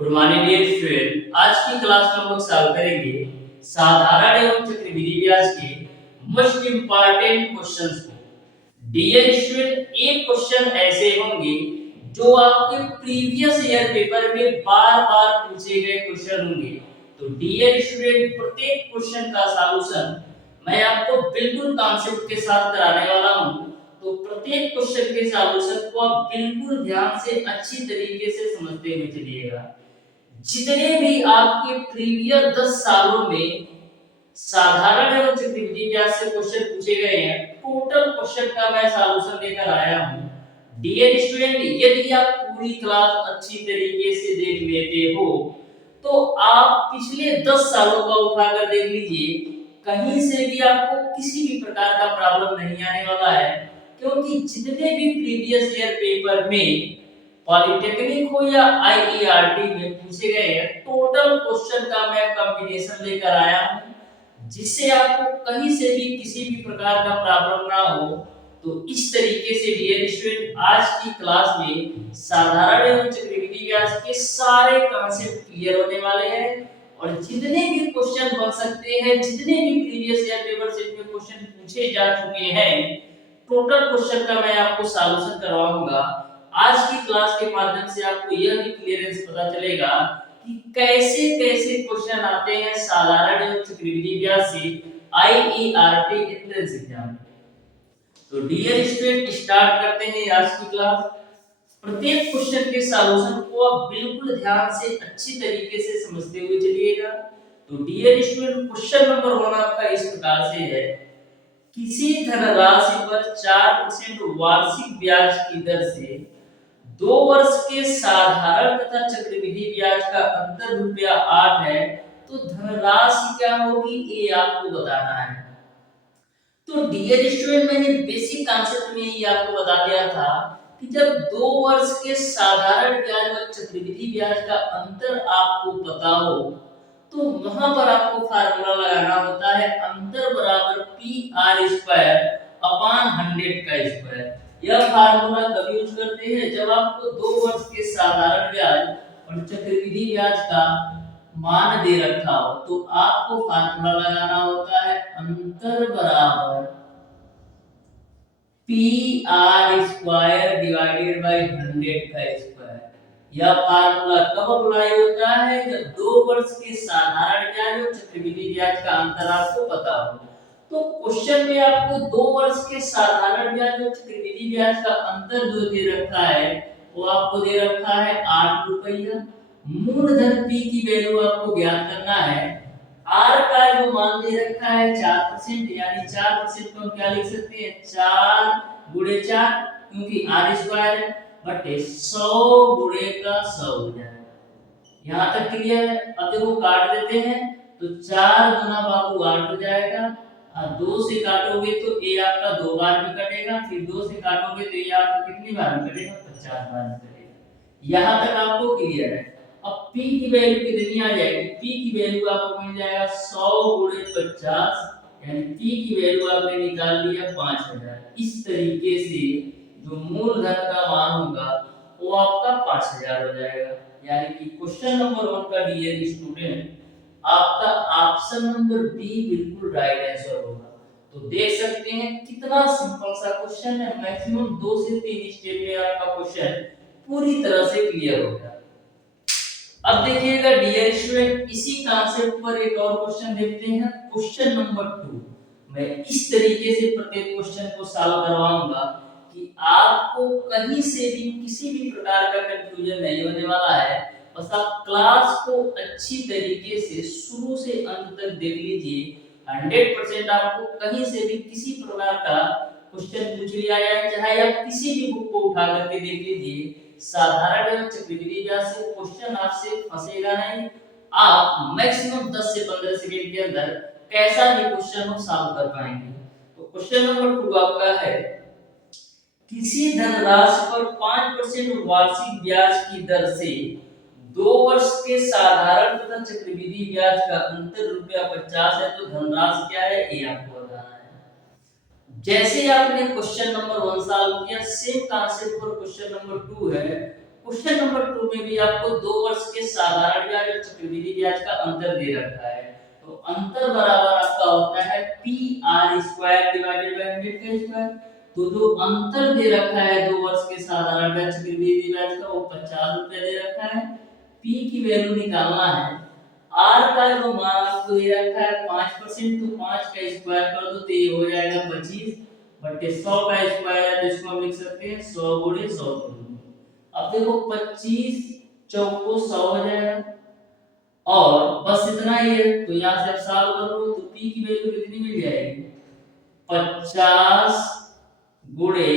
Good morning dear student. आज की class में हम लोग सॉल्व करेंगे साधारण एवं चक्रवृद्धि ब्याज के मोस्ट इंपॉर्टेंट क्वेश्चंस को। डियर स्टूडेंट, एक क्वेश्चन ऐसे होंगे जो आपके प्रीवियस ईयर पेपर में बार-बार पूछे गए क्वेश्चन होंगे। तो डियर स्टूडेंट, प्रत्येक क्वेश्चन का सॉल्यूशन मैं आपको बिल्कुल कॉन्सेप्ट के साथ कराने वाला हूं। तो प्रत्येक क्वेश्चन के सॉल्यूशन को आप बिल्कुल ध्यान से अच्छी तरीके से समझते हुए चलिएगा। जितने भी आपके प्रीवियस 10 सालों में साधारण एवं चक्रवृद्धि ब्याज से क्वेश्चन पूछे गए हैं, टोटल क्वेश्चन का मैं सॉल्यूशन लेकर आया हूं। डियर स्टूडेंट, यदि आप पूरी क्लास अच्छी तरीके से देख लेते हो तो आप पिछले 10 सालों का उठाकर देख लीजिए, कहीं से भी आपको किसी भी प्रकार का प्रॉब्लम नहीं आने वाला है, क्योंकि जितने भी प्रीवियस ईयर पेपर में पॉलिटेक्निक हो या आईईआरटी में पूछे गए हैं, टोटल क्वेश्चन का मैं कॉम्बिनेशन लेकर आया हूं, जिससे आपको कहीं से भी किसी भी प्रकार का प्रॉब्लम ना हो। तो इस तरीके से डियर स्टूडेंट, आज की क्लास में साधारण एवं चक्रवृद्धि ब्याज के सारे कॉन्सेप्ट क्लियर होने वाले हैं और जितने भी क्वेश्चन बन सकते हैं, जितने भी प्रीवियस ईयर पेपर सेट में क्वेश्चन पूछे जा चुके हैं, टोटल क्वेश्चन का मैं आपको सॉल्यूशन करवाऊंगा। आज की क्लास के माध्यम से आपको यह भी क्लियरेंस पता चलेगा कि कैसे कैसे क्वेश्चन आते हैं साधारण एवं चक्रवृद्धि ब्याज से आईईआरटी एंट्रेंस एग्जाम। तो डियर स्टूडेंट, स्टार्ट करते हैं आज की क्लास। प्रत्येक क्वेश्चन के सॉल्यूशन को आप बिल्कुल ध्यान से अच्छी तरीके से समझते हुए चलिएगा। तो डियर स्टूडेंट, क्वेश्चन नंबर 1 आपका इस प्रकार से है, किसी धनराशि पर 4% वार्षिक ब्याज की दर से 2 वर्ष के साधारण तथा चक्रवृद्धि ब्याज का अंतर रुपया 8 है, तो धनराशि क्या होगी ये आपको बताना है। तो डियर स्टूडेंट, मैंने बेसिक कॉन्सेप्ट में ही आपको बता दिया था कि जब 2 वर्ष के साधारण ब्याज और चक्रवृद्धि ब्याज का अंतर आपको पता हो तो वहां पर आपको फार्मूला लगाना होता है अंतर बराबर पी आर स्क्वायर अपॉन 100 का स्क्वायर। यह फार्मूला कब यूज करते हैं, जब आपको 2 वर्ष के साधारण ब्याज और चक्रवृद्धि ब्याज का मान दे रखा हो तो आपको फार्मूला लगाना होता है अंतर बराबर P R square divided by 100 का स्क्वायर। यह फार्मूला कब अप्लाई होता है, जब 2 वर्ष के साधारण ब्याज और चक्रवृद्धि ब्याज का अंतर आपको पता हो। तो क्वेश्चन में आपको 2 वर्ष के साधारण ब्याज और चक्रवृद्धि ब्याज का अंतर जो दे रखा है वो आपको दे रखा है 8 रुपया। मूलधन पी की वैल्यू आपको ज्ञात करना है। आर का जो मान दे रखा है 4%, यानी 4% को हम क्या लिख सकते हैं, 4 गुणे 4, क्योंकि आर स्क्वायर है, बटे 100 गुणे का 100 हो जाएगा। यहाँ तक क्लियर है। अब देखो काट देते हैं तो 4 गुना बाबू 8 हो जाएगा और 2 से काटोगे तो ए आपका 2 बार भी कटेगा, फिर 2 से काटोगे तो ये आपका कितनी बार में कटेगा, 50 बार में कटेगा। यहाँ तक आपको क्लियर है। अब p की वैल्यू कितनी आ जाएगी, p की वैल्यू आपको मिल जाएगा 100 गुणे 50, यानी p की वैल्यू आपने निकाल लिया 5000। इस तरीके से जो मूलधन का मान होगा वो आपका 5000 हो जाएगा। यानी कि क्वेश्चन नंबर 1 का डियर स्टूडेंट आपका ऑप्शन नंबर बी बिल्कुल राइट आंसर होगा। तो देख सकते हैं कितना सिंपल सा क्वेश्चन है, मैक्सिमम 2 से 3 स्टेप में आपका क्वेश्चन पूरी तरह से क्लियर हो गया। अब देखिएगा डियर स्टूडेंट, इसी कॉन्सेप्ट पर एक और क्वेश्चन देखते हैं, क्वेश्चन नंबर 2। मैं इस तरीके से प्रत्येक क्वेश्चन को सॉल्व करवाऊंगा कि आपको कहीं से भी किसी भी प्रकार का कंफ्यूजन नहीं होने वाला है। बस आप क्लास को अच्छी तरीके से शुरू से अंत तक देख लीजिए, 100% आपको कहीं से भी किसी प्रकार का क्वेश्चन पूछ लिया जाए, चाहे आप किसी भी बुक को उठा करके देख लीजिए, साधारण एवं चक्रवृद्धि ब्याज से क्वेश्चन आपसे फंसेगा नहीं। आप मैक्सिमम 10 से 15 सेकंड के अंदर कैसा भी क्वेश्चन हो सॉल्व कर पाएंगे। तो क्वेश्चन नंबर 2 आपका है, किसी धनराशि पर 5% वार्षिक ब्याज की दर से 2 वर्ष के साधारण तथा चक्रवृद्धि ब्याज का अंतर रुपया 50 है, तो धनराशि क्या है ये आपको बताना है। जैसे आपने क्वेश्चन नंबर 1 सॉल्व किया, सेम कॉन्सेप्ट पर क्वेश्चन नंबर 2 है। क्वेश्चन नंबर 2 में भी आपको 2 वर्ष के साधारण ब्याज और चक्रवृद्धि ब्याज का अंतर दे रखा है। तो अंतर बराबर आपका होता है P R square divided by 100 का स्क्वायर। तो जो अंतर दे रखा है 2 वर्ष के साधारण ब्याज चक्रवृद्धि ब्याज का वो 50 रुपए दे रखा है। पी की वैल्यू निकालना है। आर का जो मान आपको दे रखा है 5%, तो 5 का स्क्वायर कर दो तो ये हो जाएगा 25 बटे 100 का स्क्वायर है, तो इसको हम लिख सकते हैं 100 गुणे 100। अब देखो 25 चौको 100 हो जाएगा और बस इतना ही है। तो यहाँ से आप सॉल्व करो तो p की वैल्यू कितनी मिल जाएगी, 50 गुणे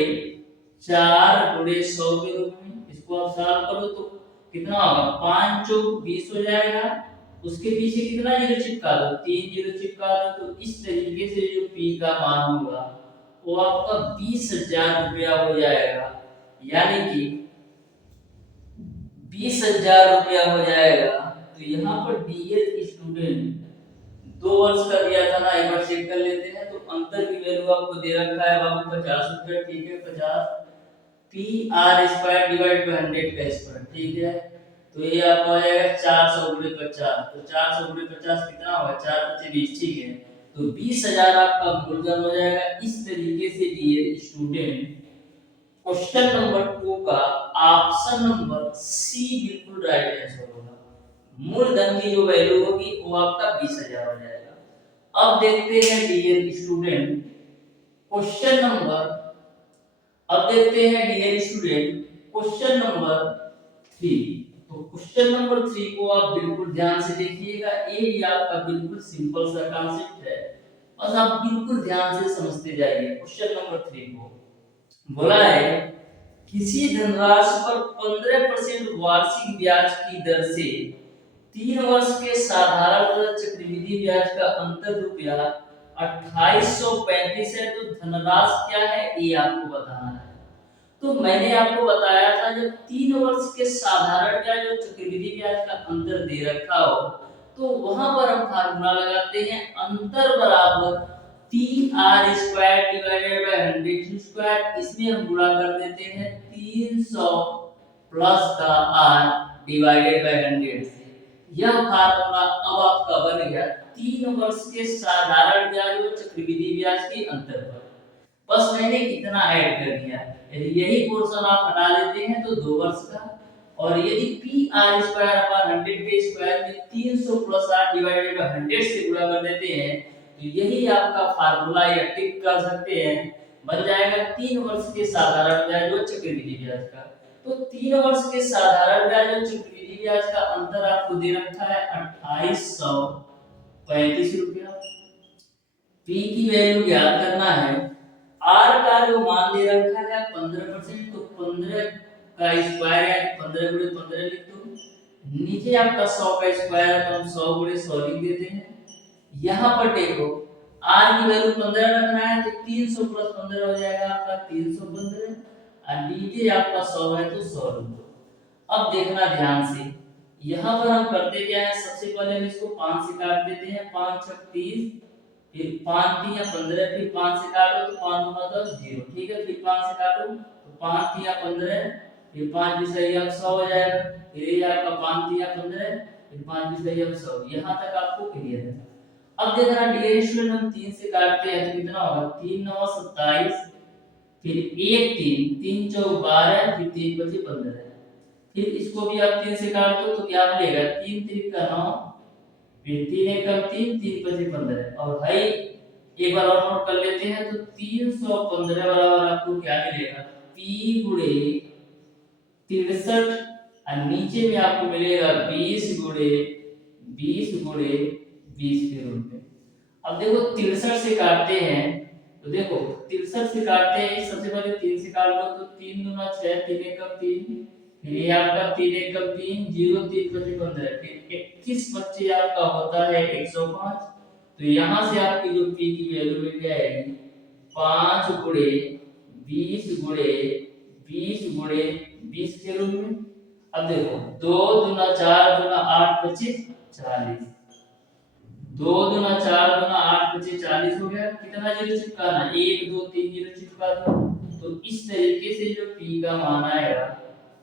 4 गुणे 100 के रूप में। इसको आप सॉल्व करो तो कितना होगा, 5 चौक 20 हो जाएगा। उसके पीछे कितना जीरो चिपका दो, 3 जीरो चिपका दो। तो इस तरीके से जो p का मान होगा वो आपका 20,000 रुपया हो जाएगा। यानी कि 20,000 रुपया हो जाएगा। तो यहाँ पर डीएल स्टूडेंट 2 वर्ष का दिया था ना, एक बार चेक कर लेते हैं। तो अंतर की वैल्यू आपको दे रखा है बाबू 50 रुपया, ठीक है। 50 P R square divide by 100 का स्क्वायर, ठीक है। तो ये आपका हो जाएगा 400 गुणे 50। तो 400 गुणे 50 कितना होगा, 4 पचे 20, ठीक है। तो 20,000 आपका मूलधन हो जाएगा। इस तरीके से डीएल स्टूडेंट क्वेश्चन नंबर 2 का ऑप्शन नंबर सी बिल्कुल राइट आंसर होगा। मूलधन की जो वैल्यू होगी वो आपका 20,000 हो जाएगा। अब देखते हैं डियर स्टूडेंट क्वेश्चन नंबर, अब देखते हैं डियर स्टूडेंट क्वेश्चन नंबर 3। तो क्वेश्चन नंबर 3 को आप बिल्कुल ध्यान से देखिएगा। ये भी आपका बिल्कुल सिंपल सा कॉन्सेप्ट है, बस आप बिल्कुल ध्यान से समझते जाइए। क्वेश्चन नंबर 3 को बोला है किसी धनराशि पर 15% वार्षिक ब्याज की दर से 3 वर्ष के साधारण चक्रवृद्धि ब्याज का अंतर रुपया 2835 है। तो धनराशि क्या है ये आपको बताना है। तो मैंने आपको बताया था जब 3 वर्ष के साधारण ब्याज और चक्रवृद्धि ब्याज का अंतर दे रखा हो तो वहां पर हम फार्मूला लगाते हैं अंतर बराबर P R square divided by 100 square. इसमें हम गुणा कर देते हैं 300 प्लस का आर डिवाइडेड बाय 100 से। यह फार्मूला अब आपका बन गया 3 वर्ष के साधारण ब्याज और चक्रवृद्धि ब्याज के अंतर पर। बस मैंने इतना ऐड कर दिया। यदि यही पोर्शन आप हटा लेते हैं तो 2 वर्ष का, और यदि पी आर स्क्वायर अपॉन 100 के स्क्वायर में 300 प्लस आर डिवाइडेड बाय 100 से गुणा कर देते हैं तो यही आपका फार्मूला या टिक कर सकते हैं, बन जाएगा 3 वर्ष के साधारण ब्याज और चक्रवृद्धि ब्याज का। तो 3 वर्ष के साधारण ब्याज और चक्रवृद्धि ब्याज का अंतर आपको दे रखा है 2835 रुपया। पी की वैल्यू ज्ञात करना है। आर का जो मान दे रखा है 15%, तो 15 का स्क्वायर है 15 गुणे 15 लिख दो। नीचे आपका 100 का स्क्वायर है तो हम 100 गुणे 100 लिख देते हैं। यहाँ पर देखो आर की वैल्यू 15 रखना है तो 300 प्लस 15 हो जाएगा आपका 315, और नीचे आपका 100 है तो 100 लिख दो। अब देखना ध्यान से, यहाँ पर हम करते क्या है, सबसे पहले हम इसको 5 से काट देते हैं। 5 छक 30, फिर 5 3 15, फिर 5 से काटो तो 5 दूना 10 0, ठीक है। फिर 5 से काटो तो 5 3 15, फिर 5 भी सही अब 100 हो जाएगा। फिर ये आपका 5 3 15, फिर 5 भी सही अब 100। यहाँ तक आपको क्लियर है। अब देखना डियर स्टूडेंट हम 3 से काटते हैं तो कितना होगा, 3 9 27, फिर 1 3 3 4 12, फिर 3 5 15। फिर इसको भी आप 3 से काट दो तो क्या मिलेगा, 3 3 का 9, फिर 3 1 का 3, 3 5 15। और भाई एक बार और नोट कर लेते हैं तो 315 बराबर आपको क्या मिलेगा, p गुणे 63, और नीचे में आपको मिलेगा 20 गुणे 20 गुणे 20 के रूप में। अब देखो 63 से काटते हैं तो देखो 63 से काटते हैं, सबसे पहले 3 से काट लो तो 3 दूना 6, 3 1 का 3, फिर ये आपका 3 1 का 3 0, 3 5 15, फिर 21 25 आपका होता है 105। तो यहाँ से आपकी जो p की वैल्यू मिल जाएगी 5 गुणे 20 गुणे 20 गुणे 20 के रूप में। अब देखो 2 दूना 4 दूना 8 25 40, 2 दूना 4 दूना 8 25 40 हो गया। कितना जीरो चिपकाना, 1 2 3 जीरो चिपका दो। तो इस तरीके से जो p का मान आएगा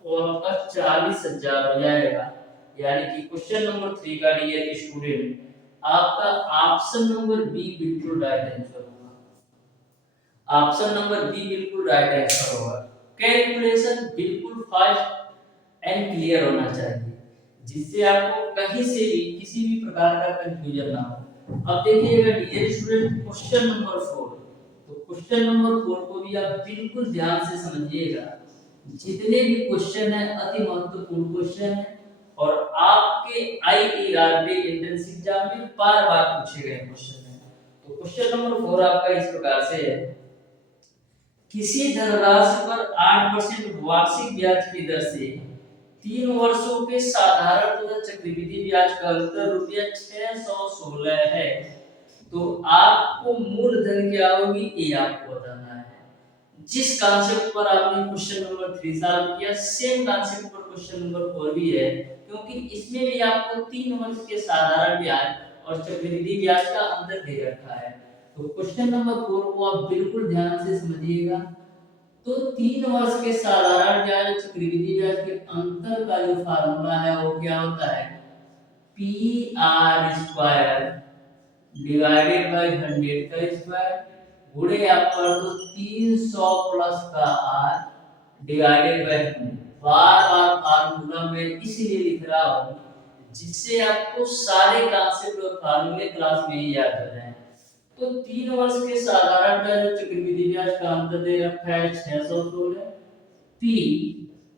वो आपका 40,000 हो जाएगा। यानी कि क्वेश्चन नंबर 3 का डियर स्टूडेंट आपका ऑप्शन नंबर बी बिल्कुल राइट आंसर होगा। ऑप्शन नंबर बी बिल्कुल राइट आंसर होगा। कैलकुलेशन बिल्कुल फास्ट एंड क्लियर होना चाहिए, जिससे आपको कहीं से भी किसी भी प्रकार का कंफ्यूजन ना हो। अब देखिएगा डियर स्टूडेंट क्वेश्चन नंबर 4। तो क्वेश्चन नंबर 4 को भी आप बिल्कुल ध्यान से समझिएगा। जितने भी क्वेश्चन है अति महत्वपूर्ण क्वेश्चन है और आपके आईईआरबी एंट्रेंस एग्जाम में बार बार पूछे गए क्वेश्चन है। तो क्वेश्चन नंबर 4 आपका इस प्रकार से है, किसी धनराशि पर 8% वार्षिक ब्याज की दर से 3 वर्षों के साधारण तथा चक्रवृद्धि ब्याज का अंतर रुपया 616 है, तो आपको मूलधन क्या होगी ये आपको बताना है। जिस कॉन्सेप्ट पर आपने क्वेश्चन नंबर 3 सॉल्व किया सेम कॉन्सेप्ट पर क्वेश्चन नंबर 4 भी है, क्योंकि इसमें भी आपको 3 वर्ष के साधारण ब्याज और चक्रवृद्धि ब्याज का अंतर दे रखा है। तो क्वेश्चन नंबर 4 को आप बिल्कुल ध्यान से समझिएगा। तो 3 वर्ष के साधारण ब्याज और चक्रवृद्धि ब्याज के अंतर का जो फार्मूला है वो क्या होता है, P R square divided by 100 का स्क्वायर गुणे आप कर दो 300 प्लस का आर डिवाइडेड बाय 100। बार बार फार्मूला में इसलिए लिख रहा हूं जिससे आपको सारे कॉन्सेप्ट और फार्मूले क्लास में ही याद हो जाए। तो 3 वर्ष के साधारण ब्याज और चक्रवृद्धि ब्याज का अंतर दे रखा है 616। पी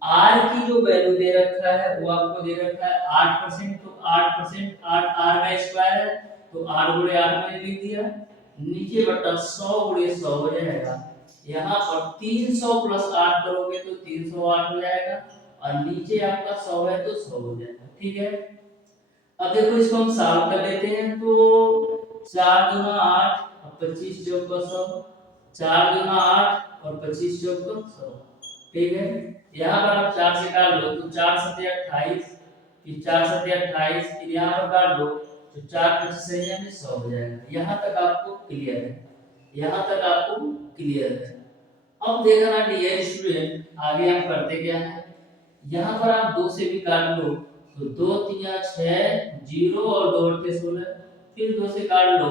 आर की जो वैल्यू दे रखा है वो आपको दे रखा है 8%। तो 8% 8 आर का स्क्वायर है तो 8 गुणे 8 मैंने लिख दिया, नीचे बटा 100 गुणे 100 हो जाएगा। यहाँ पर 300 प्लस 8 करोगे तो 308 हो जाएगा और नीचे आपका 100 है तो 100 हो जाएगा। ठीक है, अब देखो इसको हम सॉल्व कर लेते हैं। तो 4 दूना 8 और 25 जोड़ कर 100, 4 दूना 8 और 25 जोड़ कर 100। ठीक है, यहाँ पर आप 4 से काट लो तो 4 सत्ते 28, फिर 4 सत्ते 28, फिर यहाँ पर काट लो तो 4 25 में 100 हो जाएगा। यहाँ तक आपको क्लियर है, यहाँ तक आपको क्लियर है। अब देखना डियर स्टूडेंट आगे हम करते क्या है, यहाँ पर आप 2 से भी काट लो तो 2 3 6 0 और 2 8 16, फिर 2 से काट लो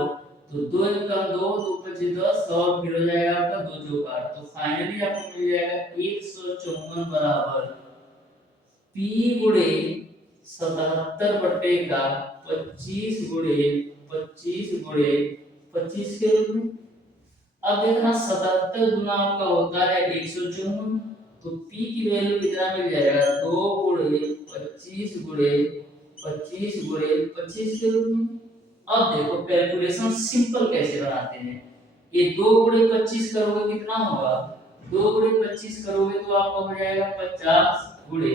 तो 2 कम 2 2 25 10 100, फिर हो जाएगा आपका 2 चौक 8। तो फाइनली आपको मिल जाएगा 154 बराबर p गुणे 77 बट्टे का 25 गुणे 25 गुणे 25 के रूप में। अब देखना 77 गुना आपका होता है 154, तो p की वैल्यू कितना मिल जाएगा 2 गुणे 25 गुणे 25 गुणे 25 के रूप में। अब देखो कैलकुलेशन सिंपल कैसे बनाते हैं, ये 2 गुणे 25 करोगे कितना होगा, 2 गुणे 25 करोगे तो आपका हो जाएगा 50 गुणे,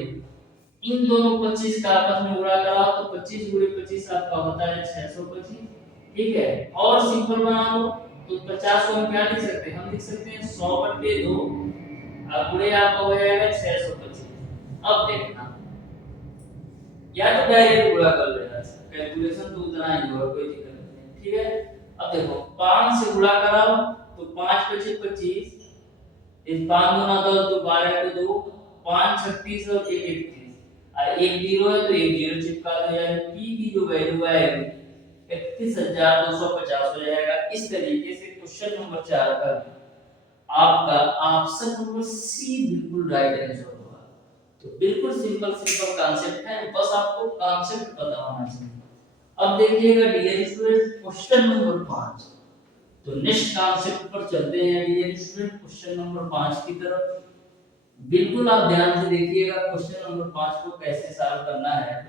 इन दोनों 25 का आपस में गुणा कराओ तो 25 गुणे 25 आपका होता है 625। ठीक है, और सिंपल बना लो तो 50 को हम क्या लिख सकते हैं, हम लिख सकते हैं 100 बटे 2 और गुणे आपका हो जाएगा 625। अब देखना या तो डायरेक्ट गुणा कर लेना, कैलकुलेशन तो उतना ही होगा, कोई दिक्कत नहीं। ठीक है, अब देखो 5 से गुणा कराओ तो 5 25 25, इस 5 दूना 10 तो 12 को 2, 5 36 और 1 31, और 1 0 है तो 1 0 चिपका दो, यानी p की जो वैल्यू आएगी 31250 हो जाएगा। इस तरीके से क्वेश्चन नंबर 4 का आपका ऑप्शन नंबर सी बिल्कुल राइट आंसर होगा। तो बिल्कुल सिंपल सिंपल कॉन्सेप्ट है, बस आपको कॉन्सेप्ट पता होना चाहिए। अब देखिएगा डियर स्टूडेंट क्वेश्चन नंबर 5। तो नेक्स्ट कॉन्सेप्ट पर चलते हैं डियर स्टूडेंट, क्वेश्चन नंबर 5 की तरफ। बिल्कुल आप ध्यान से देखिएगा क्वेश्चन नंबर 5 को कैसे सॉल्व करना है।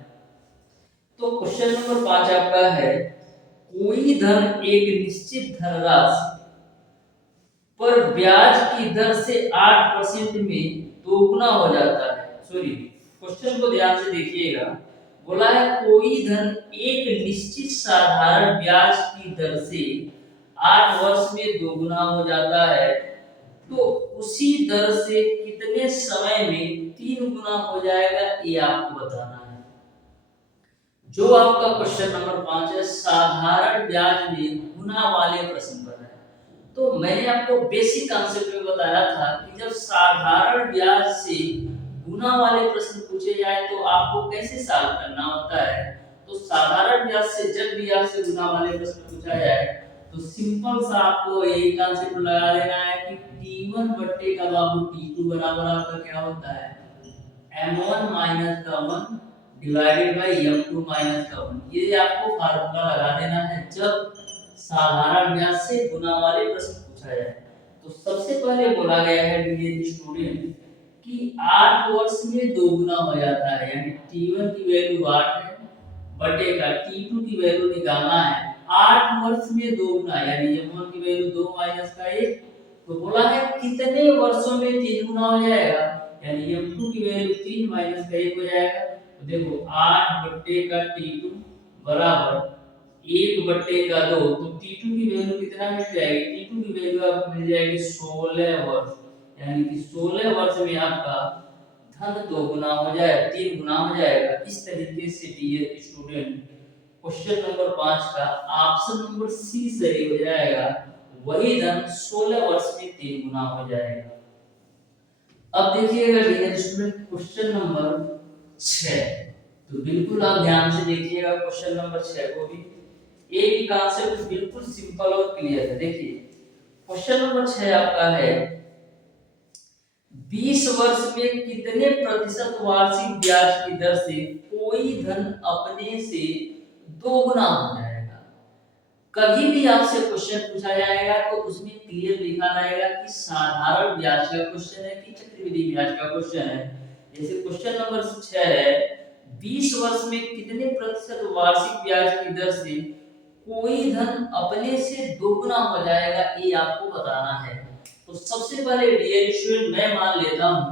तो क्वेश्चन नंबर 5 आपका है, कोई धन एक निश्चित धनराशि पर ब्याज की दर से 8% में दोगुना हो जाता है। सॉरी, क्वेश्चन को ध्यान से देखिएगा, बोला है कोई धन एक निश्चित साधारण ब्याज की दर से 8 वर्ष में दोगुना हो जाता है, तो उसी दर से कितने समय में 3 गुना हो जाएगा ये आपको बताना है। जो आपका क्वेश्चन नंबर 5 है साधारण ब्याज में गुना वाले प्रश्न पर है। तो मैंने आपको बेसिक कॉन्सेप्ट में बताया था कि जब साधारण ब्याज से गुना वाले प्रश्न पूछे जाए तो आपको कैसे सॉल्व करना होता है। तो साधारण ब्याज से जब भी आपसे गुना वाले प्रश्न पूछा जाए तो सिंपल सा आपको यही कॉन्सेप्ट लगा देना है कि T1 बट्टे का बाबू T2 बराबर आपका क्या होता है M1 माइनस का 1 डिवाइडेड बाई M2 माइनस का 1। ये आपको फार्मूला लगा देना है जब साधारण ब्याज से गुना वाले प्रश्न पूछा जाए। तो सबसे पहले बोला गया है डियर स्टूडेंट कि 8 वर्ष में 2 गुना हो जाता है, यानी T1 की वैल्यू 8 है बटे का T2 की वैल्यू निकालना है 8 वर्ष में 2 गुना, यानी M1 की वैल्यू 2 माइनस का 1। तो बोला है कितने वर्षों में 3 गुना हो जाएगा, यानी M2 की वैल्यू 3 माइनस का 1 हो जाएगा। तो देखो 8 बट्टे का T2 बराबर 1 बट्टे का 2, तो T2 की वैल्यू कितना मिल जाएगी, T2 की वैल्यू आपको मिल जाएगी 16 वर्ष, यानी कि 16 वर्ष में आपका धन 2 गुना हो जाएगा, 3 गुना हो जाएगा। इस तरीके से डियर स्टूडेंट क्वेश्चन नंबर 5 का ऑप्शन नंबर सी सही हो जाएगा, वही धन 16 वर्ष में 3 गुना हो जाएगा। अब देखिएगा डियर स्टूडेंट क्वेश्चन नंबर 6, तो बिल्कुल आप ध्यान से देखिएगा क्वेश्चन नंबर 6 को भी। ये भी कॉन्सेप्ट बिल्कुल सिंपल और क्लियर है। देखिए क्वेश्चन नंबर 6 आपका है 20 वर्ष में कितने प्रतिशत वार्षिक ब्याज की दर से कोई धन अपने से 2 गुना हो जाएगा। कभी भी आपसे क्वेश्चन पूछा जाएगा तो उसमें क्लियर लिखा रहेगा कि साधारण ब्याज का क्वेश्चन है कि चक्रवृद्धि ब्याज का क्वेश्चन है। जैसे क्वेश्चन नंबर 6 है 20 वर्ष में कितने प्रतिशत वार्षिक ब्याज की दर से कोई धन अपने से 2 गुना हो जाएगा, ये आपको बताना है। तो सबसे पहले डियर स्टूडेंट मैं मान लेता हूं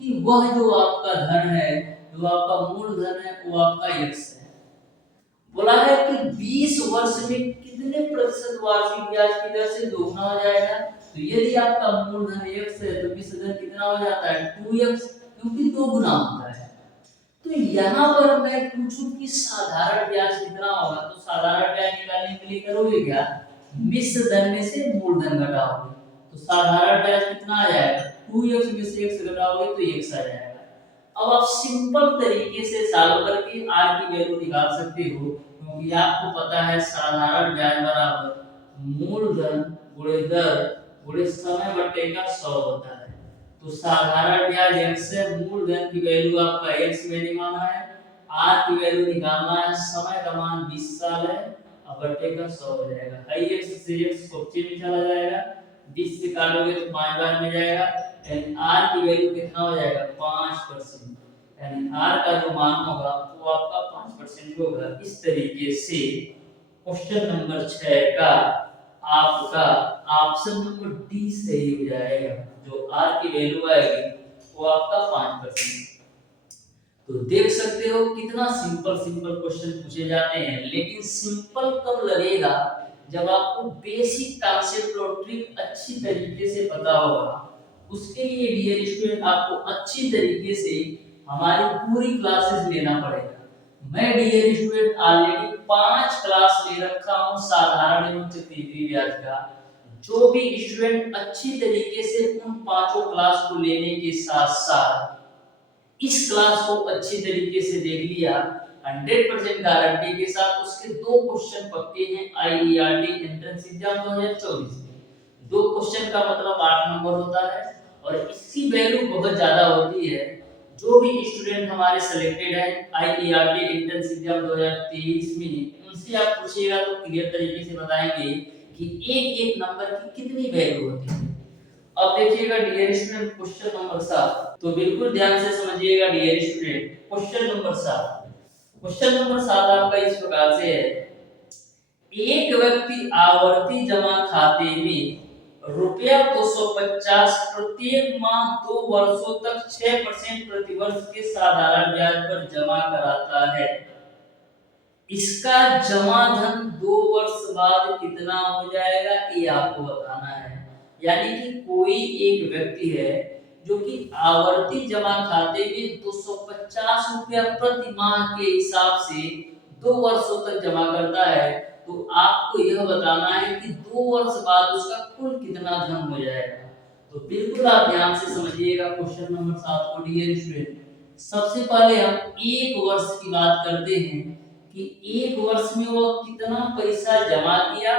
कि वह जो आपका धन है, जो आपका मूलधन है, वो आपका x है। बोला है कि 20 वर्ष में कितने प्रतिशत वार्षिक ब्याज की दर से 2 गुना हो जाएगा। तो यदि आपका मूलधन x है तो 20 धन कितना हो जाता है 2x, क्योंकि 2 गुना होता है। तो यहाँ पर मैं पूछूं कि साधारण ब्याज कितना होगा, तो साधारण ब्याज निकालने के लिए करोगे क्या, मिश्र धन में से मूलधन घटाओगे, तो साधारण ब्याज कितना आ जाएगा 2x में से x घटाओगे तो x आ जाएगा। अब आप सिंपल तरीके से सॉल्व करके r की वैल्यू निकाल सकते हो, क्योंकि आपको पता है साधारण ब्याज बराबर मूलधन गुणे दर गुणे समय बटे का 100 होता है। तो साधारण ब्याज x है, मूलधन की वैल्यू आपका x में निकालना है, r की वैल्यू निकालना है, समय का मान 20 साल है, अब बटे का 100 हो जाएगा। x से x कोष्ठक में चला जाएगा, 20 से काटोगे तो 5 बार में जाएगा, यानी r की वैल्यू कितना हो जाएगा 5%, यानी r का जो मान होगा वो आपका 5% होगा। इस तरीके से क्वेश्चन नंबर 6 का आपका ऑप्शन नंबर डी सही हो जाएगा, जो r की वैल्यू आएगी वो आपका 5%। तो देख सकते हो कितना सिंपल सिंपल क्वेश्चन पूछे जाते हैं, लेकिन सिंपल कब लगेगा जब आपको बेसिक कॉन्सेप्ट और ट्रिक अच्छी तरीके से पता होगा। उसके लिए डियर स्टूडेंट आपको अच्छी तरीके से हमारी पूरी क्लासेस लेना पड़ेगा। मैं डियर स्टूडेंट ऑलरेडी 5 क्लास ले रखा हूं साधारण एवं चक्रवृद्धि ब्याज का। जो भी स्टूडेंट अच्छी तरीके से उन पांचों क्लास को लेने के साथ साथ इस क्लास को अच्छी तरीके से देख लिया 100% गारंटी के साथ, उसके 2 क्वेश्चन पक्के हैं आईईआरटी एंट्रेंस एग्जाम 2024 में। 2 क्वेश्चन का मतलब 8 नंबर होता है और इसकी वैल्यू बहुत ज्यादा होती है। जो भी स्टूडेंट हमारे सिलेक्टेड है आईईआरटी एंट्रेंस एग्जाम 2023 में, उनसे आप पूछिएगा तो क्लियर तरीके से बताएंगे कि एक एक नंबर की कितनी वैल्यू होती है। अब देखिएगा डियर स्टूडेंट क्वेश्चन नंबर 7, तो बिल्कुल ध्यान से समझिएगा dear student question number 7। Question number 7 आपका इस प्रकार से है, एक व्यक्ति आवर्ती जमा खाते में रुपया 250 प्रत्येक माह 2 वर्षों तक 6% प्रति वर्ष के साधारण ब्याज पर जमा कराता है। इसका जमा धन 2 वर्ष बाद कितना हो जाएगा, ये आपको बताना है। यानी कि कोई एक व्यक्ति है जो कि आवर्ती जमा खाते में 250 रुपया प्रति माह के हिसाब से 2 वर्षों तक जमा करता है, तो आपको यह बताना है कि 2 वर्ष बाद उसका कुल कितना धन हो जाएगा। तो बिल्कुल आप ध्यान से समझिएगा क्वेश्चन नंबर 7 को डियर स्टूडेंट। सबसे पहले हम एक वर्ष की बात करते हैं कि एक वर्ष में वो कितना पैसा जमा किया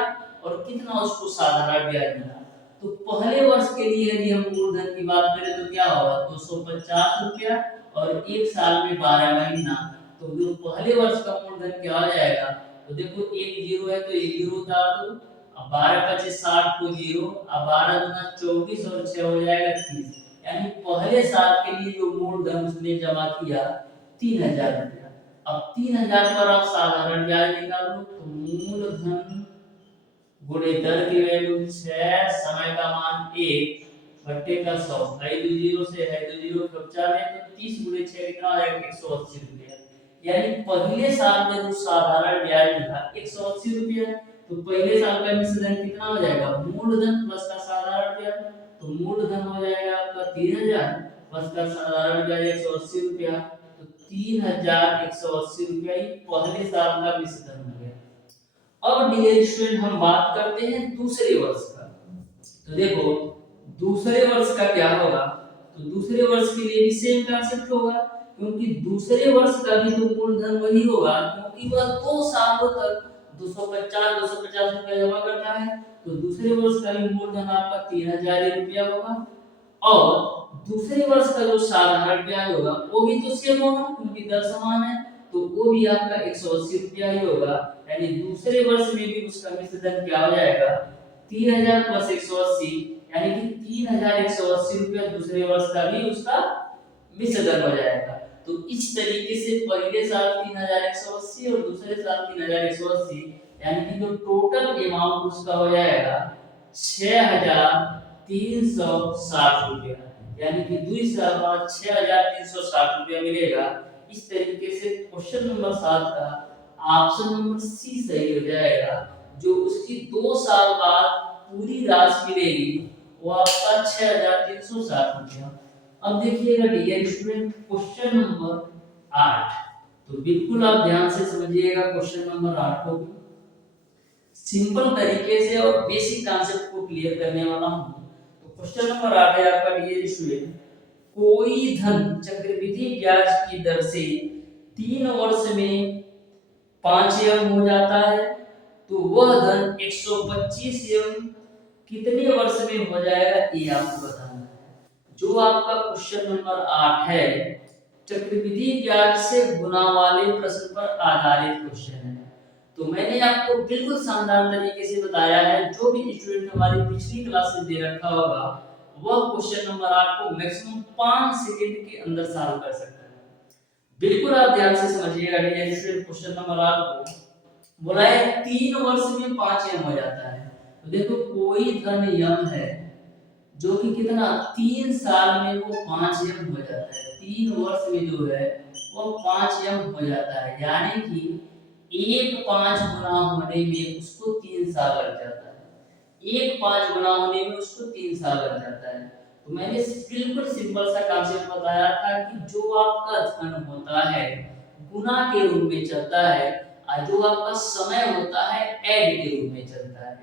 और कितना उसको साधारण ब्याज मिला। तो पहले वर्ष के लिए यदि हम मूलधन की बात करें तो क्या होगा 250 रुपया और एक साल में 12 महीना। तो जो पहले वर्ष का मूलधन क्या हो जाएगा, तो देखो एक जीरो है तो एक जीरो उतार दो, अब 12 × 5 = 60 को जीरो, अब 12 × 24 और 6 हो जाएगा 30। यानी पहले साल के लिए जो मूलधन उसने जमा किया 3000 रुपया। अब 3000 पर आप साधारण ब्याज निकाल लो, तो मूलधन गुणे दर की वैल्यू 6, समय का मान 1 बट्टे का 100, है दो जीरो से है दो जीरो कब्जा में, तो 30 × 6 कितना आ जाएगा 180 रुपया। यानी पहले साल में जो साधारण ब्याज था 180 रुपया, तो पहले साल का मिश्रण कितना हो जाएगा मूलधन प्लस का साधारण ब्याज। तो मूलधन हो जाएगा आपका 3000 प्लस का साधारण ब्याज 180 रुपया, तो 3180 रुपया ही पहले साल का मिश्रण हो गया। अब डियर स्टूडेंट हम बात करते हैं दूसरे वर्ष का। तो देखो दूसरे वर्ष का क्या होगा, तो दूसरे वर्ष के लिए भी सेम कांसेप्ट होगा, क्योंकि दूसरे वर्ष का भी तो मूलधन वही होगा, क्योंकि वह 2 सालों तक 250 रुपया जमा करता है। तो दूसरे वर्ष का भी मूलधन आपका 3000 रुपया होगा। और दूसरे वर्ष का जो साधारण ब्याज होगा वो भी तो सेम होगा, क्योंकि दर समान है, तो वो भी आपका 180 रुपया ही होगा। यानी दूसरे वर्ष में भी उसका मिश्रण क्या हो जाएगा 3000 + 180, यानी कि 3180 रुपया दूसरे वर्ष का भी उसका मिश्रण हो जाएगा। तो इस तरीके से पहले साल 3180 और दूसरे साल 3180, यानी कि जो टोटल अमाउंट उसका हो जाएगा 6360 रुपया। यानी कि 2 साल बाद 6360 रुपया मिलेगा। इस तरीके से क्वेश्चन नंबर 7 का ऑप्शन नंबर सी सही हो जाएगा। जो उसकी 2 साल बाद पूरी राशि मिलेगी वो आपका 6360 रुपया। अब देखिएगा डियर स्टूडेंट क्वेश्चन नंबर 8। तो बिल्कुल आप ध्यान से समझिएगा क्वेश्चन नंबर 8 को भी सिंपल तरीके से और बेसिक कॉन्सेप्ट को क्लियर करने वाला हूं। तो क्वेश्चन नंबर 8 है आपका डियर स्टूडेंट, कोई धन चक्रवृद्धि ब्याज की दर से 3 वर्ष में 5 एम हो जाता है, तो वह धन 125 एम कितने वर्ष में हो जाएगा ये आपको बताना है। जो आपका क्वेश्चन नंबर 8 है चक्रवृद्धि ब्याज से गुना वाले प्रश्न पर आधारित क्वेश्चन है। तो मैंने आपको बिल्कुल शानदार तरीके से बताया है। जो भी स्टूडेंट हमारी पिछली क्लास में दे रखा होगा वह क्वेश्चन नंबर 8 को मैक्सिमम 5 सेकंड के अंदर सॉल्व कर सकता है। बिल्कुल आप ध्यान से समझिएगा डियर स्टूडेंट क्वेश्चन नंबर 8 को बोला है 3 वर्ष में 5 एम हो जाता है। तो देखो कोई धन यम है जो कि कितना 3 साल में वो 5 एम हो जाता है। 3 वर्ष में जो है वो 5 एम हो जाता है, यानी कि 1 5 गुना होने में उसको 3 साल लग जाता है। 1 5 गुना होने में उसको 3 साल लग जाता है। तो मैंने बिल्कुल सिंपल सा कॉन्सेप्ट बताया था कि जो आपका धन होता है गुना के रूप में चलता है और जो आपका समय होता है ऐड के रूप में चलता है।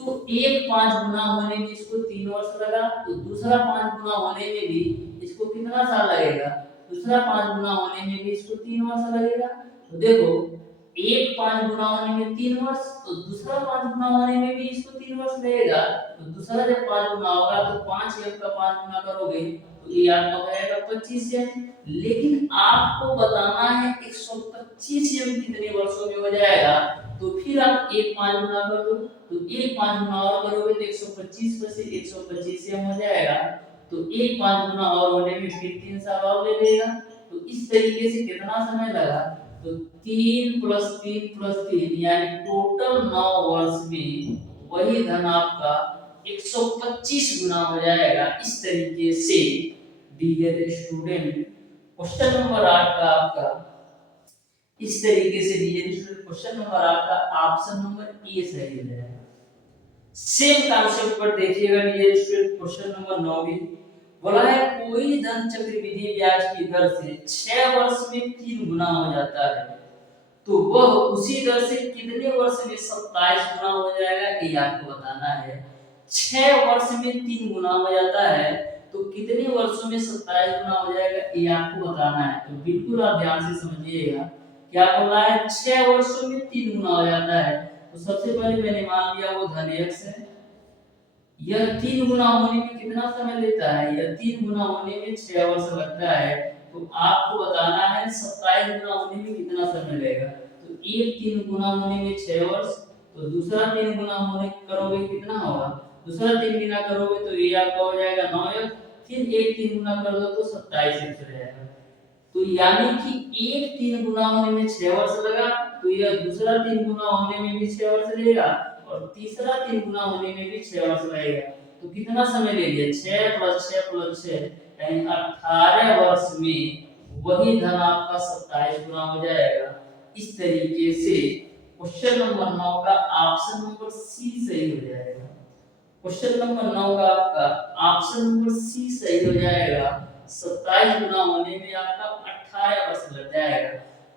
तो 1 5 गुना होने में इसको 3 वर्ष लगा, तो दूसरा 5 गुना होने में भी इसको कितना साल लगेगा, दूसरा 5 गुना होने में भी इसको 3 वर्ष लगेगा। तो देखो 1 5 गुना होने में 3 वर्ष, तो दूसरा 5 गुना होने में भी इसको 3 वर्ष लगेगा। तो दूसरा जब 5 गुना होगा तो 5 एम का 5 गुना करोगे तो ये आपका हो जाएगा 25 एम। लेकिन आपको बताना है 125 एम कितने वर्षों में हो जाएगा। तो फिर आप 1 5 गुना कर दो, तो 1 5 गुना और करोगे तो 125 पर से 125 एम हो जाएगा। तो 1 5 गुना और होने में फिर 3 साल और ले लेगा। तो इस तरीके से कितना समय लगा, तो 3 + 3 + 3 यानी टोटल 9 वर्ष में वही धन आपका 125 गुना हो जाएगा। इस तरीके से डियर स्टूडेंट क्वेश्चन नंबर 8 का आपका इस तरीके से डियर स्टूडेंट क्वेश्चन नंबर 8 का ऑप्शन नंबर ए सही हो जाएगा। सेम कॉन्सेप्ट पर देखिएगा डियर स्टूडेंट क्वेश्चन नंबर 9 भी बोला है कोई धन चक्रवृद्धि ब्याज की दर से 6 वर्ष में 3 गुना हो जाता है, तो वह उसी दर से कितने वर्ष में 27 गुना हो जाएगा ये आपको बताना है। 6 वर्ष में 3 गुना हो जाता है, तो कितने वर्षों में 27 गुना हो जाएगा, ये आपको बताना है। तो बिल्कुल आप ध्यान से समझिएगा, क्या बोल रहा है, 6 वर्षों में 3 गुना हो जाता है। तो सबसे पहले मैंने मान लिया वो धन x है। यह 3 गुना होने में कितना समय लेता है, यह 3 गुना होने में 6 वर्ष लगता है। तो आपको बताना है 27 गुना होने में कितना समय लगेगा। तो एक 3 गुना होने में 6 वर्ष, तो दूसरा 3 गुना होने करोगे कितना होगा, दूसरा 3 गुना करोगे तो ये आपका हो जाएगा 9x, फिर एक 3 गुना कर दो तो 27x हो जाएगा। तो यानी कि एक 3 गुना होने में 6 वर्ष लगा, तो यह दूसरा 3 गुना होने में भी 6 वर्ष लगेगा और तीसरा 3 गुना होने में भी 6 वर्ष लगेगा। तो कितना समय ले लिया, 6 + 6 + 6 यानी 18 वर्ष में वही धन आपका 27 गुना हो जाएगा। इस तरीके से क्वेश्चन नंबर 9 का ऑप्शन नंबर सी सही हो जाएगा। क्वेश्चन नंबर 9 का आपका ऑप्शन नंबर सी सही हो जाएगा। 27 गुना होने में आपका 18 वर्ष लग जाएगा।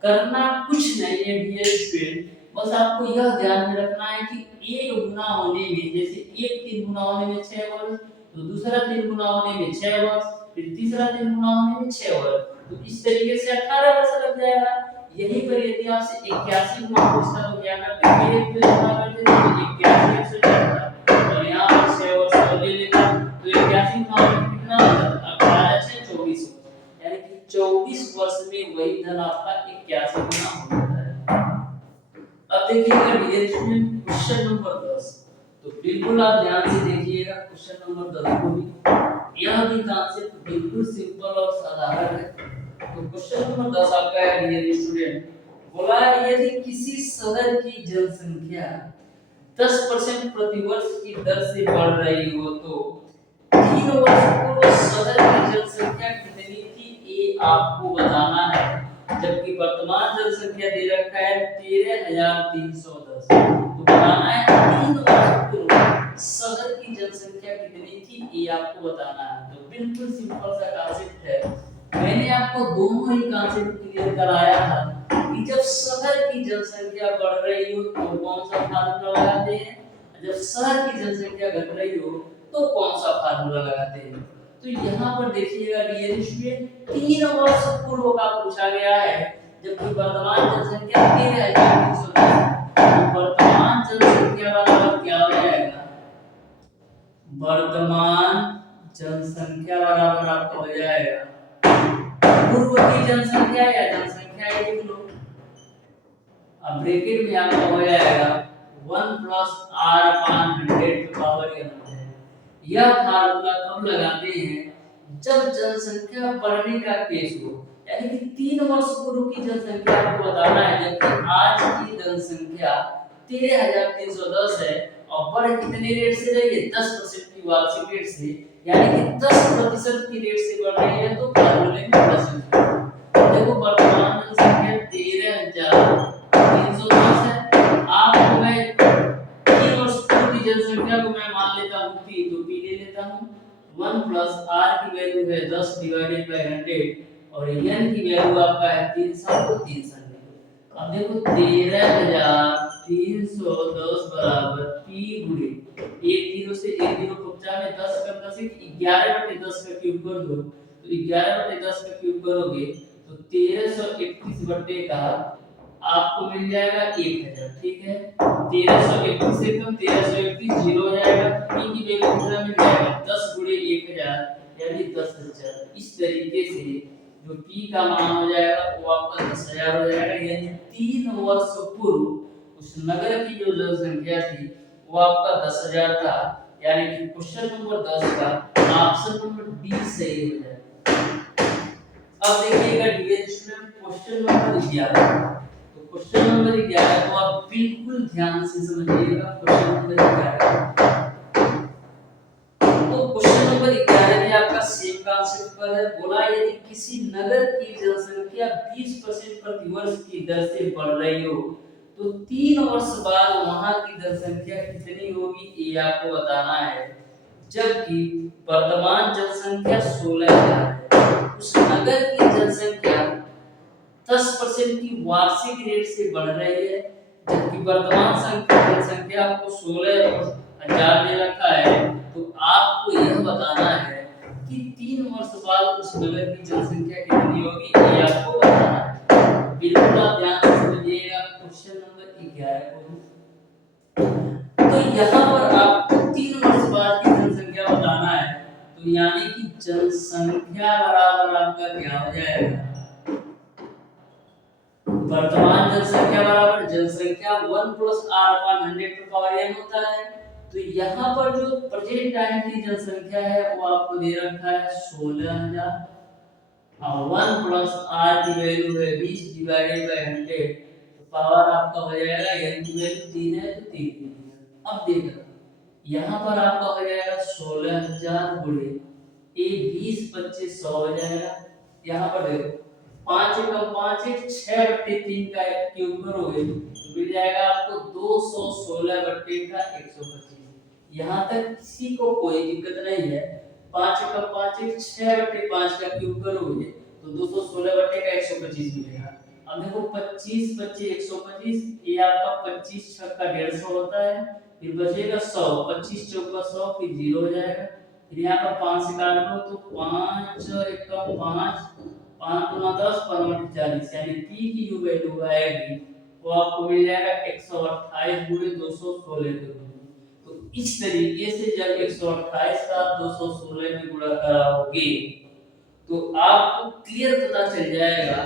करना कुछ नहीं है डियर स्टूडेंट, बस आपको यह ध्यान में रखना है कि एक गुना होने में, जैसे एक 3 गुना होने में 6 वर्ष, तो दूसरा 3 गुना होने में 6 वर्ष, फिर तीसरा 3 गुना होने में 6 वर्ष, तो इस तरीके से 18 वर्ष लग जाएगा। यही पर यदि आपसे 81 गुना पूछता तो क्या करते, एक पे गुना करते तो 81 से जाता और यहां पर 6 वर्ष और ले लेता, तो 81 गुना में कितना हो जाता, 18 से 24, यानी कि 24 वर्ष में वही धन आपका 81 गुना हो जाता है। अब देखिएगा डियर स्टूडेंट क्वेश्चन नंबर 10, तो बिल्कुल आप ध्यान से देखिएगा क्वेश्चन नंबर 10 को भी। यह भी कांसेप्ट बिल्कुल सिंपल और साधारण है। तो क्वेश्चन नंबर 10 आपका है डियर स्टूडेंट, बोला है यदि किसी शहर की जनसंख्या 10% प्रति वर्ष की दर से बढ़ रही हो तो 3 वर्ष पूर्व शहर की जनसंख्या कितनी थी, ये आपको बताना है। जबकि वर्तमान जनसंख्या दे रखा है 13,310, तो बताना है 3 वर्ष पूर्व शहर की जनसंख्या कितनी थी, ये आपको बताना है। तो बिल्कुल सिंपल सा कांसेप्ट है। मैंने आपको दोनों ही कांसेप्ट क्लियर कराया था कि जब शहर की जनसंख्या बढ़ रही हो तो कौन सा फार्मूला लगाते हैं, जब शहर की जनसंख्या घट रही हो तो कौन सा फार्मूला लगाते हैं। तो यहाँ पर देखिएगा डियर स्टूडेंट 3 वर्ष पूर्व का पूछा गया है, जबकि वर्तमान जनसंख्या 13,310, तो वर्तमान जनसंख्या बराबर क्या हो जाएगा, वर्तमान जनसंख्या बराबर आपका हो जाएगा पूर्व की जनसंख्या या जनसंख्या ये लिख लो। अब ब्रैकेट में आपका हो जाएगा 1 + r/100 यह फार्मूला कब लगाते हैं, जब जनसंख्या बढ़ने का केस हो, यानी कि 3 वर्ष पूर्व की जनसंख्या आपको बताना है, जबकि आज की जनसंख्या 13,310 है और बढ़ कितने रेट से रही है, 10% की वार्षिक रेट से, यानी कि 10% की रेट से बढ़ रही है। तो फार्मूले में 10 देखो वर्तमान जनसंख्या 13,310 है। आपको मैं 3 वर्ष पूर्व की जनसंख्या को मैं मान लेता हूँ p, तो p ले लेता हूँ। 1 + r की वैल्यू है 10 / 100 और n की वैल्यू आपका है 300, तो 300। अब देखो 13,310 बराबर p गुणे एक जीरो से एक जीरो 50 में 10 कर 10 11/10 का क्यूब कर दो, तो 11/10 का क्यूब करोगे तो 1331 बटे का आपको मिल जाएगा 1000। ठीक है, 1331 से कम 1331 जीरो हो जाएगा, p की वैल्यू कितना मिल जाएगा 10 × 1000 यानी 10,000। इस तरीके से जो p का मान हो जाएगा वो आपका 10,000 हो जाएगा, यानी 3 वर्ष पूर्व उस नगर की जो जनसंख्या थी वो आपका 10,000 था, यानी कि क्वेश्चन नंबर 10 का ऑप्शन नंबर डी सही हो जाएगा। अब देखिएगा डियर स्टूडेंट क्वेश्चन नंबर 11, तो क्वेश्चन नंबर 11 को आप बिल्कुल ध्यान से समझिएगा। क्वेश्चन नंबर 11, तो क्वेश्चन नंबर 11 में आपका सेम कांसेप्ट पर है। बोला यदि किसी नगर की जनसंख्या 20% प्रति वर्ष की दर से बढ़ रही हो तो 3 वर्ष बाद वहां की जनसंख्या कितनी होगी, ये आपको बताना है। जबकि वर्तमान जनसंख्या 16,000 है, उस नगर की जनसंख्या 10% की वार्षिक रेट से बढ़ रही है, जबकि वर्तमान जनसंख्या आपको 16 हजार दे रखा है, तो आपको यह बताना है कि 3 वर्ष बाद उस नगर की जनसंख्या कितनी होगी, ये आपको बताना है। बिल्कुल आप ध्यान से समझिएगा। क्वेश्चन नंबर 11 को, तो यहाँ पर आपको 3 वर्ष बाद की जनसंख्या बताना है, तो यानी कि जनसंख्या बराबर आपका क्या हो जाएगा, वर्तमान जनसंख्या बराबर जनसंख्या 1 प्लस आर अपॉन 100 पर पावर n होता है। तो यहाँ पर जो प्रेजेंट टाइम की जनसंख्या है वो आपको दे रखा है 16,000 और 1 प्लस आर की वैल्यू है 20 डिवाइडेड बाय 100, तो पावर आपका हो जाएगा n की वैल्यू 3 है तो 3 दे दिया। अब देखो यहाँ पर आपका हो जाएगा 16,000 गुणे ये 20 25 100 हो जाएगा। यहाँ पर देखो 5 एकम 5 एक 6/3 का क्यूब करोगे तो मिल जाएगा आपको 216 का 125। यहाँ तक किसी को कोई दिक्कत नहीं है। 5 एकम 5 एक 6/5 का क्यूब करोगे तो 216 का 125 मिलेगा। अब देखो 25 25 125, ये आपका 25 6 का 150 होता है, फिर बचेगा 100, 25 चौका 100, फिर 0 हो जाएगा। फिर यहाँ पर 5 से काट लो तो 5 एकम 5, 5 गुना 10 5 40, यानी पी की जो वैल्यू आएगी वो आपको मिल जाएगा 128 गुणे 216 के रूप में। तो इस तरीके से जब 128 का 216 में गुणा कराओगे तो आपको क्लियर पता चल जाएगा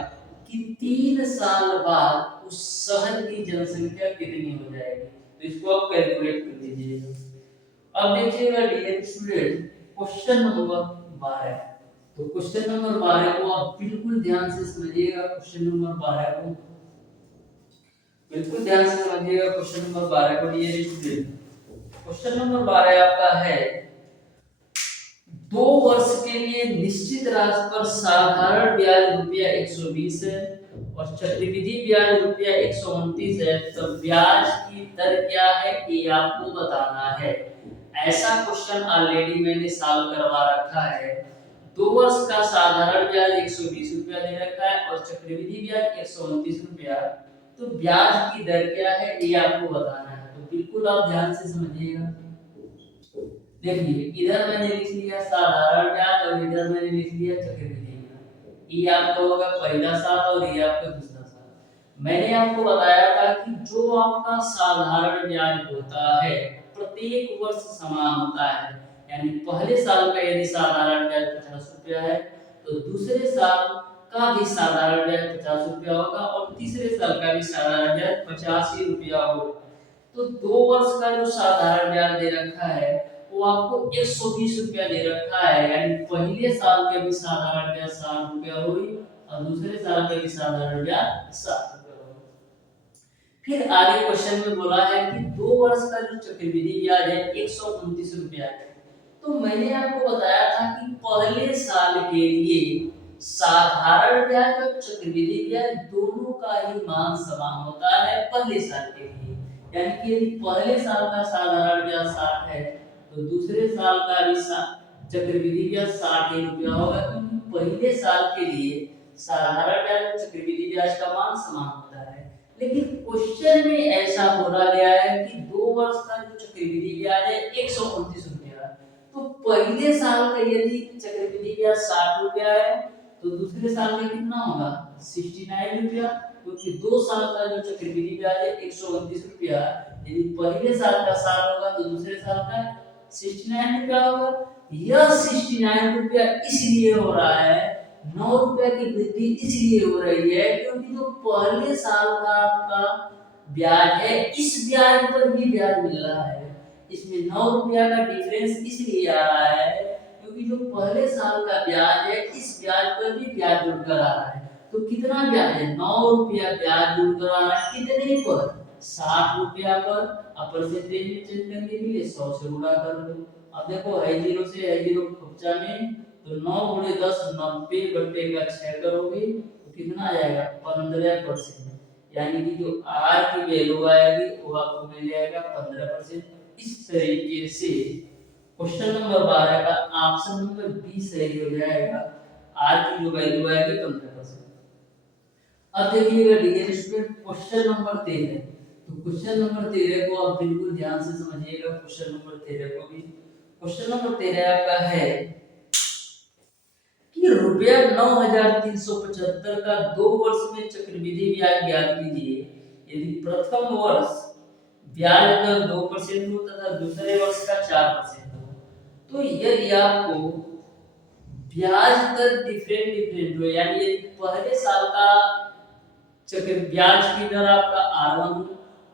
कि 3 साल बाद उस शहर की जनसंख्या कितनी हो जाएगी। तो इसको आप कैलकुलेट कर लीजिएगा। अब देखिएगा डियर स्टूडेंट क्वेश्चन नंबर 12। तो क्वेश्चन नंबर 12 को आप बिल्कुल ध्यान से समझिएगा। क्वेश्चन नंबर 12 को बिल्कुल ध्यान से समझिएगा। क्वेश्चन नंबर 12 को डियर स्टूडेंट, क्वेश्चन नंबर 12 आपका है 2 वर्ष के लिए निश्चित राशि पर साधारण ब्याज रुपया 120 है और चक्रवृद्धि ब्याज रुपया 129 है, तो ब्याज की दर क्या है ये आपको बताना है। ऐसा क्वेश्चन ऑलरेडी मैंने सॉल्व करवा रखा है। 2 वर्ष का साधारण ब्याज 120 रुपया दे रखा है और चक्रवृद्धि ब्याज 129 रुपया, तो ब्याज की दर क्या है ये आपको बताना है। तो बिल्कुल आप ध्यान से समझिएगा। देखिए इधर मैंने लिख लिया साधारण ब्याज और इधर मैंने लिख लिया चक्रवृद्धि ब्याज। ये आपका होगा पहला साल और ये आपका दूसरा साल। मैंने आपको बताया था कि जो आपका साधारण ब्याज होता है प्रत्येक वर्ष समान होता है, यानी पहले साल का यदि साधारण ब्याज 50 रुपया है तो दूसरे साल का भी साधारण ब्याज 50 रुपया होगा और तीसरे साल का भी साधारण ब्याज 50 ही रुपया होगा। तो 2 वर्ष का जो साधारण ब्याज दे रखा है वो आपको 120 रुपया दे रखा है, यानी पहले साल के भी साधारण ब्याज 60 रुपया हुई और दूसरे साल के भी साधारण ब्याज 60 रुपया हुई। फिर आगे क्वेश्चन में बोला है कि 2 वर्ष का जो चक्रवृद्धि ब्याज है 129 रुपया है। तो मैंने आपको बताया था कि पहले साल के लिए साधारण ब्याज और चक्रवृद्धि ब्याज दोनों का ही मान समान होता है पहले साल के लिए। यानी कि यदि पहले साल का साधारण ब्याज 60 है तो दूसरे साल का भी चक्रवृद्धि ब्याज 60 ही रुपया होगा, क्योंकि पहले साल के लिए साधारण ब्याज और चक्रवृद्धि ब्याज का मान समान होता है। लेकिन क्वेश्चन में ऐसा बोला गया है कि 2 वर्ष का जो चक्रवृद्धि ब्याज है 129 रुपया, तो पहले साल का यदि चक्रवृद्धि ब्याज 60 रुपया है तो दूसरे साल का कितना होगा 69 रुपया, क्योंकि 2 साल का जो चक्रवृद्धि ब्याज है 129 रुपया, यदि पहले साल का 60 होगा तो दूसरे साल का 69 रुपया होगा। यह 69 रुपया इसलिए हो रहा है, 9 रुपया की वृद्धि इसलिए हो रही है क्योंकि जो पहले साल का आपका ब्याज है इस ब्याज पर भी ब्याज मिल रहा है। इसमें 9 रुपया का डिफरेंस इसलिए आ रहा है क्योंकि जो पहले साल का ब्याज है इस ब्याज पर भी ब्याज जुड़कर आ रहा है। तो कितना ब्याज है 9 रुपया ब्याज जुड़कर आ रहा है कितने पर 60 रुपया पर। अब परसेंटेज में चेंज करने के लिए 100 से गुणा कर दो। अब देखो है 0 से है 0 खर्चा में, तो 9 गुणे 10 90 बटे का 6 करोगे तो कितना आ जाएगा 15%, यानी कि जो आर की वैल्यू आएगी वो आपको मिल जाएगा 15%। इस तरीके से क्वेश्चन नंबर 12 का ऑप्शन नंबर बी सही हो जाएगा, आर की जो वैल्यू आएगी 15%। अब देखिएगा डियर स्टूडेंट क्वेश्चन नंबर 13। तो तो क्वेश्चन नंबर 13 को आप बिल्कुल ध्यान से समझिएगा। क्वेश्चन नंबर 13 को भी, क्वेश्चन नंबर 13 आपका है कि रुपया 9,375 का 2 वर्ष में चक्रवृद्धि ब्याज ज्ञात कीजिए। यदि प्रथम वर्ष ब्याज दर 2% हो तथा दूसरे वर्ष का 4% हो, तो यदि आपको ब्याज दर डिफरेंट हो, यानी यदि पहले साल का चक्र ब्याज की दर आपका R1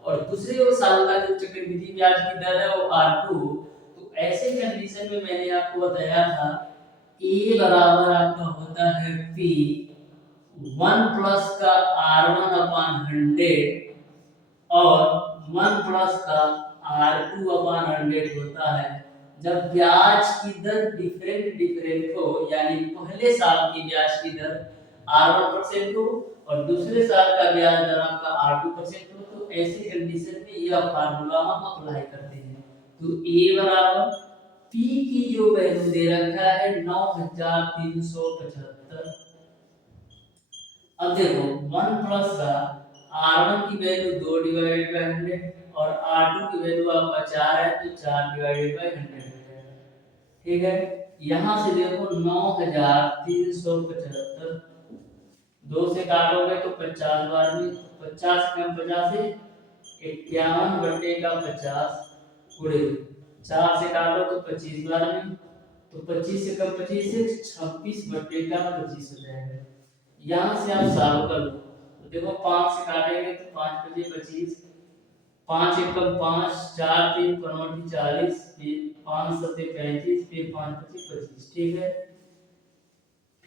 और दूसरे साल का जो चक्रवृद्धि ब्याज की दर है वो R2, तो ऐसे कंडीशन में मैंने आपको बताया था A बराबर आपका होता है P 1 प्लस का R1 अपॉन 100 और 1 प्लस का R2 अपॉन 100 होता है जब ब्याज की दर डिफरेंट हो, यानी पहले साल की ब्याज की दर R1% हो और दूसरे साल का ब्याज दर आपका R2% हो, तो ऐसी कंडीशन में यह फार्मूला हम अप्लाई करते हैं। तो A बराबर P की जो वैल्यू दे रखा है 9,375। अब देखो 1 प्लस का R1 की वैल्यू 2 डिवाइडेड बाय 100 और R2 की वैल्यू आपका 4 है, तो 4 डिवाइडेड बाय 100 हो जाएगा। ठीक है, यहां से देखो 9,375 2 से काटोगे तो 50 बार में, 50 कम 50 से 51 बटे का 50 गुणे 4 से काटो तो 25 बार में, तो 25 से कम 25 से 26 बटे का 25 हो जाएगा। यहाँ से आप सॉल्व कर लो तो देखो 5 से काटेंगे तो 5 बजे 25, 5 एकम 5, 4 3 पंवटी 40, फिर 5 सते 35, फिर 5 पचे 25। ठीक है,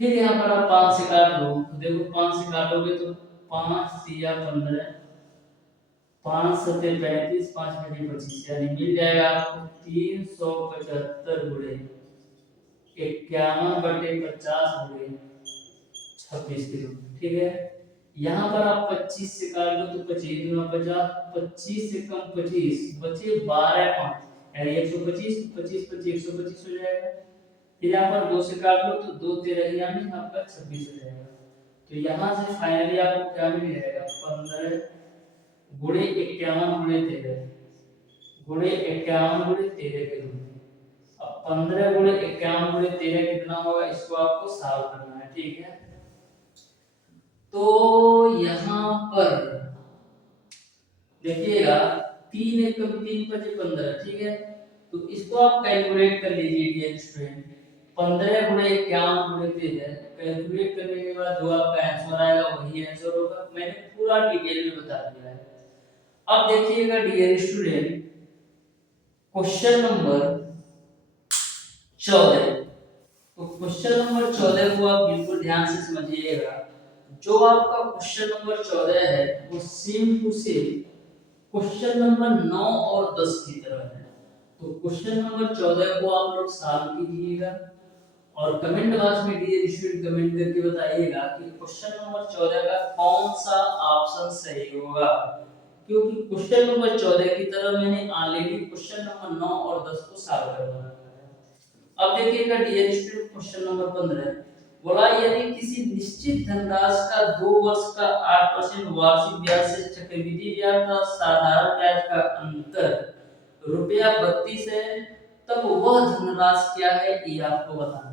फिर यहाँ पर आप 5 से काट लो तो देखो 5 से काटोगे तो 5 तिया 15, 5 सते 35, 5 पचे 25, यानी मिल जाएगा आपको 375 गुणे 51 बटे 50 गुणे 26 किलो। ठीक है, यहाँ पर आप 25 से काट लो तो 25 गुना 50, 25 से कम 25 बचे 12 5, यानी 125, 25 25 125 हो जाएगा। फिर यहाँ पर 2 से काट लो तो 2 13 यानी आपका 26 हो जाएगा। तो यहाँ से फाइनली आपको क्या मिल जाएगा 15 गुणे 51 गुणे 13 गुणे 51 गुणे 13 के रूप में। अब 15 गुणे 51 गुणे 13 कितना होगा, इसको आपको सॉल्व करना है। ठीक है, तो यहाँ पर देखिएगा 3 एकम 3 पचे 15। ठीक है, तो इसको आप कैलकुलेट कर लीजिए डियर स्टूडेंट। 15 गुणे 51 गुणे 13 कैलकुलेट करने के बाद जो आपका आंसर आएगा वही आंसर होगा। मैंने पूरा डिटेल में बता दिया है। अब देखिएगा डियर स्टूडेंट क्वेश्चन नंबर 14। तो क्वेश्चन नंबर 14 को आप बिल्कुल ध्यान से समझिएगा। जो आपका क्वेश्चन नंबर 14 है वो same to same question number 9 और 10 की तरह है। तो क्वेश्चन नंबर 14 को आप लोग सॉल्व कीजिएगा और कमेंट बॉक्स में डियर स्टूडेंट कमेंट करके बताइएगा कि क्वेश्चन नंबर 14 का कौन सा ऑप्शन सही होगा, क्योंकि क्वेश्चन नंबर 14 की तरह मैंने ऑलरेडी क्वेश्चन नंबर 9 और 10 को सॉल्व करवा रखा है। अब देखिएगा डियर स्टूडेंट क्वेश्चन नंबर 15 बोला यदि किसी निश्चित धनराशि का 2 वर्ष का 8% वार्षिक ब्याज से चक्रवृद्धि ब्याज का साधारण ब्याज का अंतर रुपया 32 है, तब वह धनराशि क्या है ये आपको बताना है।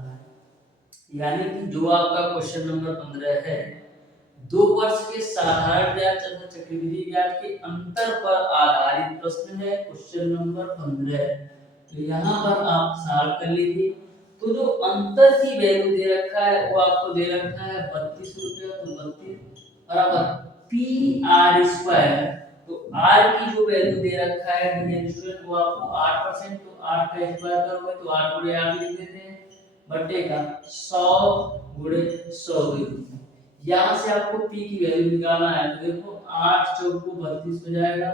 यानी कि जो आपका क्वेश्चन नंबर 15 है 2 वर्ष के साधारण ब्याज तथा चक्रवृद्धि ब्याज के अंतर पर आधारित प्रश्न है क्वेश्चन नंबर 15। तो यहाँ पर आप सॉल्व कर लीजिए। तो जो अंतर की वैल्यू दे रखा है वो आपको दे रखा है 32 रुपया, तो 32 बराबर पी आर स्क्वायर। तो आर की जो वैल्यू दे रखा है डियर स्टूडेंट वो आपको 8%, तो 8 का स्क्वायर करोगे तो 8 गुणे 8 लिख देते हैं बटे का 100 गुणे 100 के रूप में। यहाँ से आपको पी की वैल्यू निकालना है। तो देखो 8 चौको 32 हो जाएगा,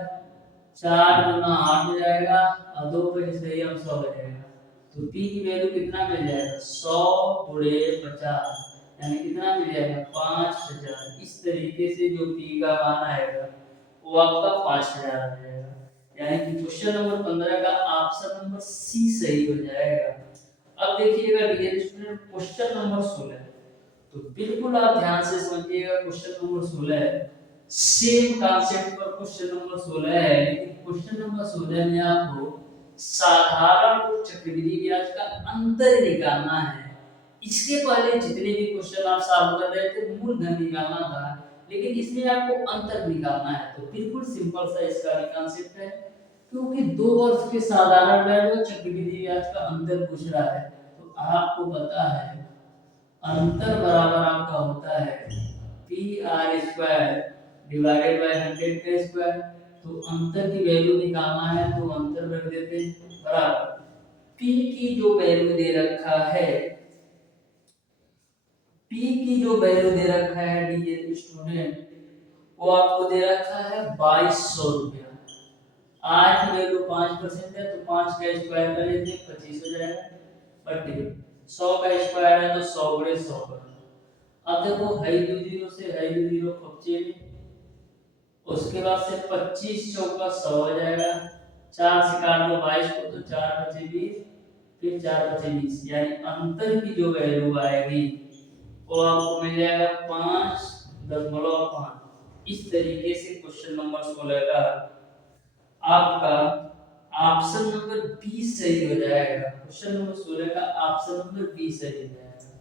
4 गुना 8 हो जाएगा और 2 पे सही हम 100 हो जाएगा। तो p की वैल्यू कितना मिल जाएगा 100 गुणे 50, यानी कितना मिल जाएगा 5000। इस तरीके से जो p का मान आएगा वो आपका 5000 आ जाएगा। यानी कि क्वेश्चन नंबर 15 का ऑप्शन नंबर सी सही हो जाएगा। अब देखिएगा डियर स्टूडेंट क्वेश्चन नंबर 16। तो बिल्कुल आप ध्यान से समझिएगा क्वेश्चन नंबर 16 सेम कॉन्सेप्ट पर क्वेश्चन नंबर 16 है, लेकिन क्वेश्चन नंबर 16 में आपको साधारण और चक्रवृद्धि ब्याज का अंतर निकालना है। इसके पहले जितने भी क्वेश्चन आप सॉल्व कर रहे थे मूलधन निकालना था, लेकिन इसमें आपको अंतर निकालना है। तो बिल्कुल सिंपल सा इसका भी कॉन्सेप्ट है, क्योंकि 2 वर्ष के साधारण ब्याज और चक्रवृद्धि ब्याज का अंतर पूछ रहा है। तो आपको पता है अंतर बराबर आपका होता है P R square divided by 100 का स्क्वायर। तो अंतर की वैल्यू निकालना है तो अंतर रख देते हैं बराबर पी की जो वैल्यू दे रखा है, पी की जो वैल्यू दे रखा है डियर स्टूडेंट, वो आपको दे रखा है 2200 रुपया। आर की वैल्यू 5% है तो 5 का स्क्वायर कर लेते हैं 25 हो जाएगा, बटे 100 का स्क्वायर है तो 100 गुणे 100 कर। अब देखो है दो जीरो से है दो जीरो खपचे में, उसके बाद से 25 चौका 100 हो जाएगा, 4 से काट दो 22 को तो 4 बचे 20, फिर 4 बचे 20, यानी अंतर की जो वैल्यू आएगी वो आपको मिल जाएगा 5.5। इस तरीके से क्वेश्चन नंबर 16 का आपका ऑप्शन नंबर बी सही हो जाएगा। क्वेश्चन नंबर 16 का ऑप्शन नंबर बी सही हो जाएगा।